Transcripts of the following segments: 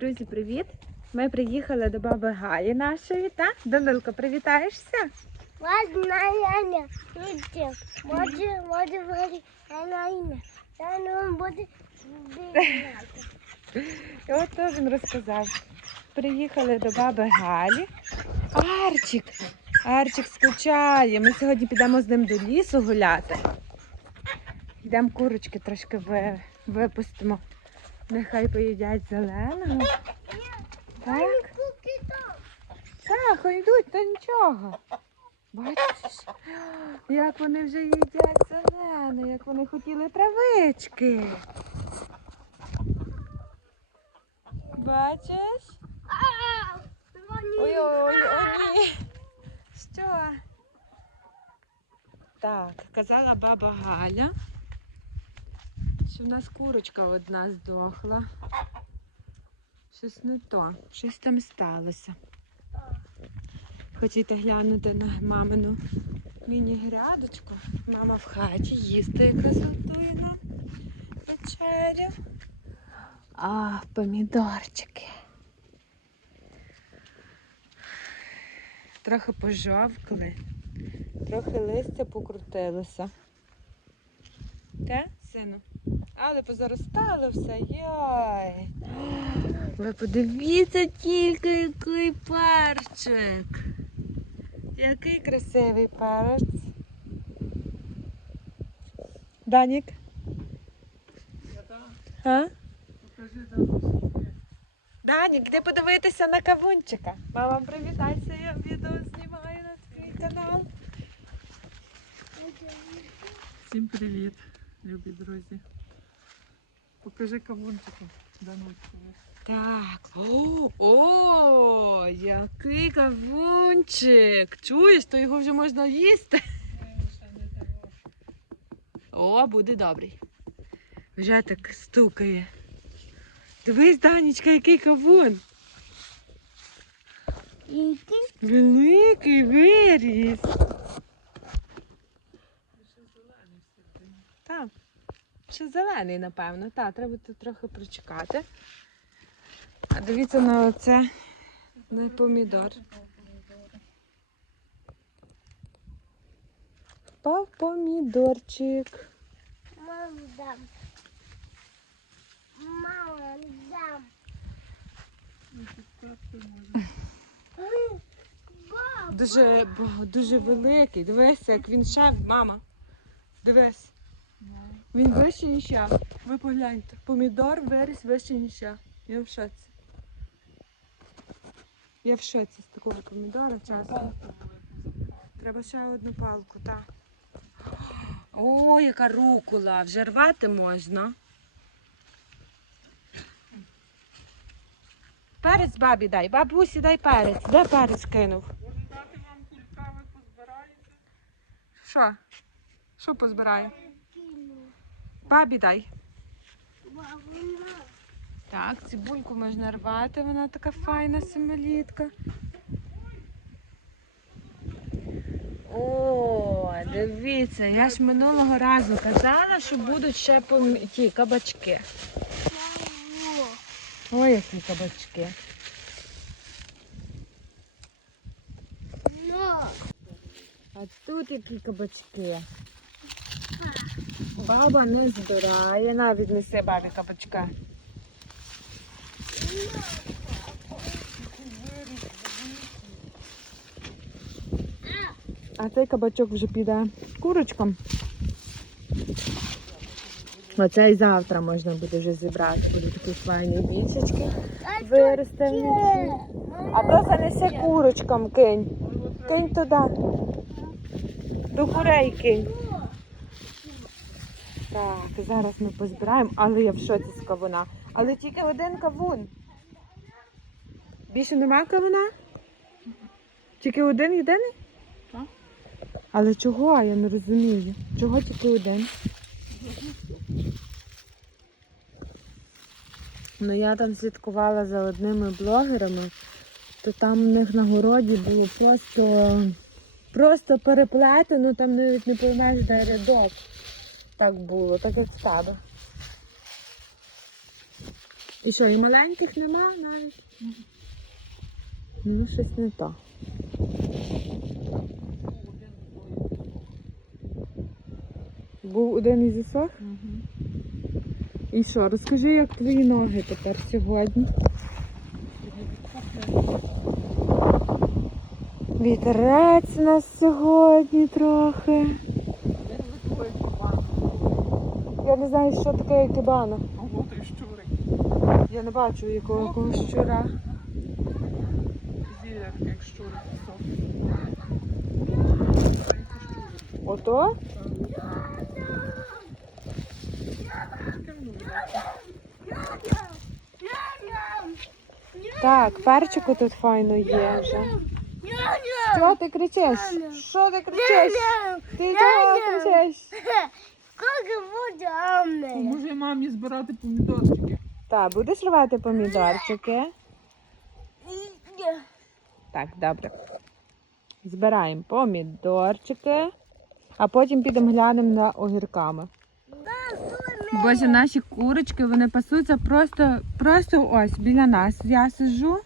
Друзі, привіт! Ми приїхали до баби Галі нашої, так? Данилко, привітаєшся? І от то він розказав. Приїхали до баби Галі. Арчик! Арчик скучає. Ми сьогодні підемо з ним до лісу гуляти. Йдемо курочки трошки ви- випустимо. Нехай поїдять зеленого. Так? Так, йдуть, та нічого. Бачиш, як вони вже їдять зелене, як вони хотіли травички. Бачиш? Ой, ой, ой, ні. Що? Так, казала баба Галя, що в нас курочка одна здохла. Щось не то, щось там сталося. Хочете глянути на мамину міні-грядочку? Мама в хаті їсти якраз готує нам вечерю. А, помідорчики. Трохи пожовкли, трохи листя покрутилося. Те, сину? Але позаростало все. Йой. Ви подивіться тільки, який перчик. Який красивий перець. Данік? А? Данік, іди подивитися на кавунчика. Мама, привітайся, я відео знімаю на твій канал. Всім привіт, любі друзі. Покажи кавунчики Дануткові. Так. О, о, який кавунчик. Чуєш, то його вже можна їсти. О, буде добрий. Вже так стукає. Дивись, Данічка, який кавун. Великий виріс. Так. Ще зелений, напевно. Так, треба тут трохи прочекати. А дивіться на оце на помідор. Впав помідорчик. Маму дам. Маму дам. Дуже, дуже великий. Дивися, як він ще, мама. Дивись. Він вищий, ніж я. Ви погляньте. Помідор виріс вищий, ніж я. Я в шоці. Я в шоці з такого помідора чесно. Треба ще одну палку, так. О, яка рукула! Вже рвати можна. Перець бабі дай. Бабусі дай перець. Де перець кинув? Може дати вам кулька, ви позбираєте? Що? Що позбираю? Бабі дай. Так, цибульку можна рвати, вона така файна семилітка. О, дивіться, я ж минулого разу казала, що будуть ще помі... ті кабачки. Ой, які кабачки. А тут які кабачки. Баба не збирає, навіть неси бабі кабачка. А цей кабачок вже піде курочкам. Оцей завтра можна буде вже зібрати. Будуть такі файні більшечки. А Виросте. А то занеси курочкам кинь. Кинь туди. До курей кинь. Так, зараз ми позбираємо, але я в шоці з кавуна. Але тільки один кавун. Більше нема кавуна? Тільки один єдиний? Так. Але чого? Я не розумію. Чого тільки один? Ну я там слідкувала за одними блогерами, то там в них на городі було просто, просто переплетено, там навіть не поймеш, де рядок. Так було, так як в тебе. І що, і маленьких нема навіть? Ну, щось не то. Був один і засох? І що, розкажи, як твої ноги тепер сьогодні? Вітерець у нас сьогодні трохи. Я не знаю, що таке екібана. Ого, ти щурик. Я не бачу якого якогось щура. Зілля, як щурик. Ото? Так, перчику тут файно є вже. Що ти кричиш? Що ти кричиш? Ти чого кричиш? Сколько? Може мамі збирати помідорчики. Так, будеш рвати помідорчики? Так, добре. Збираємо помідорчики, а потім підемо глянемо на огірками. Боже, наші курочки, вони пасуться просто, просто ось біля нас. Я сижу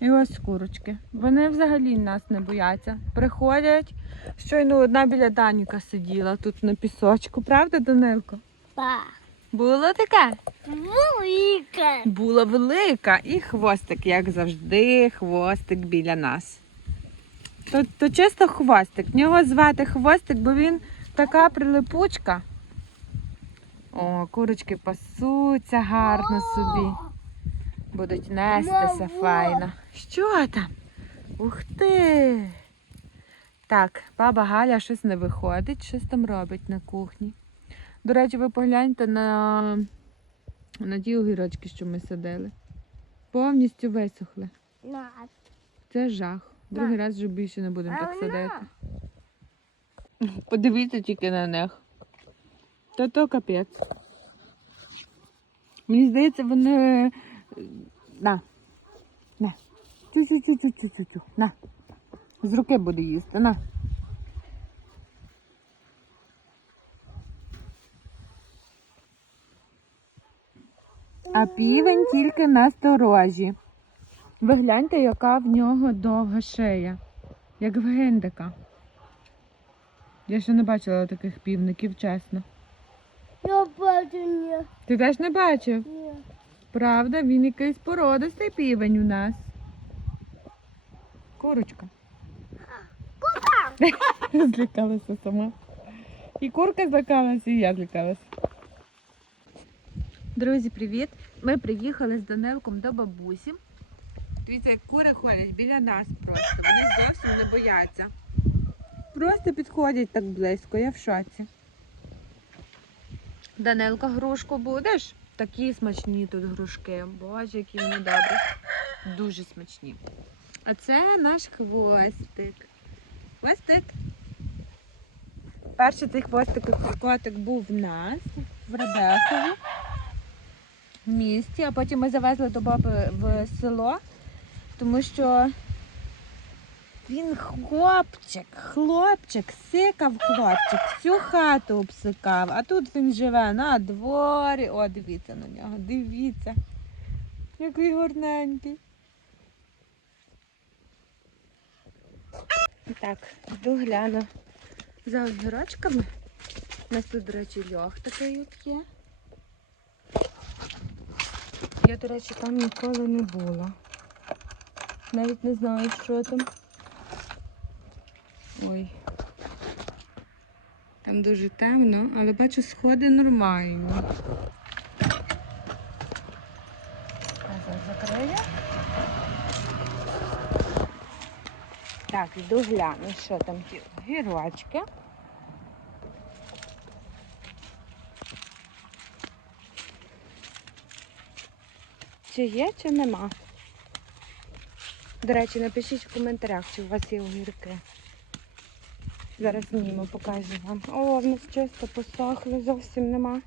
і ось курочки. Вони взагалі нас не бояться. Приходять. Щойно одна біля Даніка сиділа тут на пісочку, правда, Данилко? Па. Було таке? Велика. Була велика і хвостик, як завжди, хвостик біля нас. То, то чисто хвостик. Нього звати хвостик, бо він така прилипучка. О, курочки пасуться гарно собі. Будуть нестися файно. Що там? Ух ти! Так, баба Галя щось не виходить, щось там робить на кухні. До речі, ви погляньте на на ті огірочки, що ми садили. Повністю висохли. Це жах. Другий раз вже більше не будемо так садити. Подивіться тільки на них. Та то капець. Мені здається, вони. Е, На. На. Чу-чу-чу-чу-чу-чу. На. З руки буде їсти. На. А півень тільки на сторожі. Ви гляньте, яка в нього довга шия, як в гендика. Я ще не бачила таких півників, чесно. Я бачу ні. Ти теж не бачив? Ні. Правда, він якийсь породистий півень у нас. Курочка. Курка! Злякалася сама. І курка злякалася, і я злякалася. Друзі, привіт! Ми приїхали з Данилком до бабусі. Дивіться, як кури ходять біля нас просто. Вони зовсім не бояться. Просто підходять так близько, я в шоці. Данилка, грушку будеш? Такі смачні тут грушки. Боже, які вони добрі. Дуже смачні. А це наш хвостик. Хвостик. Перший цей хвостик котик був в нас в Ребехові в місті, а потім ми завезли до баби в село, тому що він хлопчик, хлопчик, сикав хлопчик, всю хату обсикав, а тут він живе на дворі. О, дивіться на нього, дивіться. Який гарненький. Так, йду гляну за огірочками. У нас тут, до речі, льох такий от є. Я, до речі, там ніколи не була. Навіть не знаю, що там. Ой. Там дуже темно, але бачу, сходи нормальні. Зараз закрию. Так, йду гляну, що там ті гірочки. Чи є, чи нема. До речі, напишіть в коментарях, чи у вас є огірки. Зараз зніму, покажу вам. О, в нас чисто посохли, зовсім нема.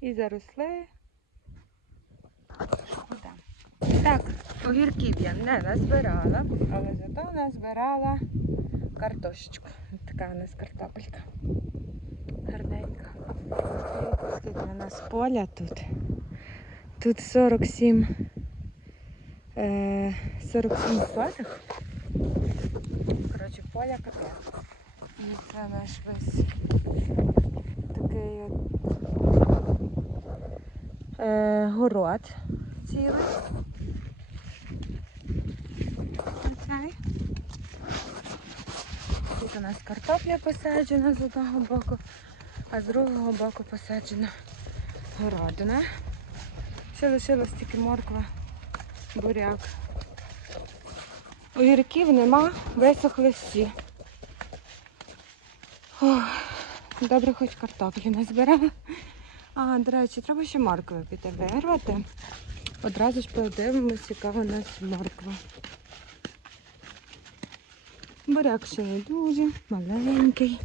І заросли. Так, огірків я не назбирала, але зато назбирала картошечку. Така у нас картопелька. Гарненька. Скільки у нас поля тут. Тут 47, е, 47 сотих. Коротше, поля капець. І це наш весь такий от е, город цілий. Оцей. Тут у нас картопля посаджена з одного боку, а з другого боку посаджена городина. Ще лишилась тільки морква, буряк. Огірків нема, висохли всі. Ох, добре, хоч картоплі не збирала. А, до речі, треба ще моркви піти вирвати. Одразу ж подивимось, яка у нас морква. Буряк ще дуже, маленький.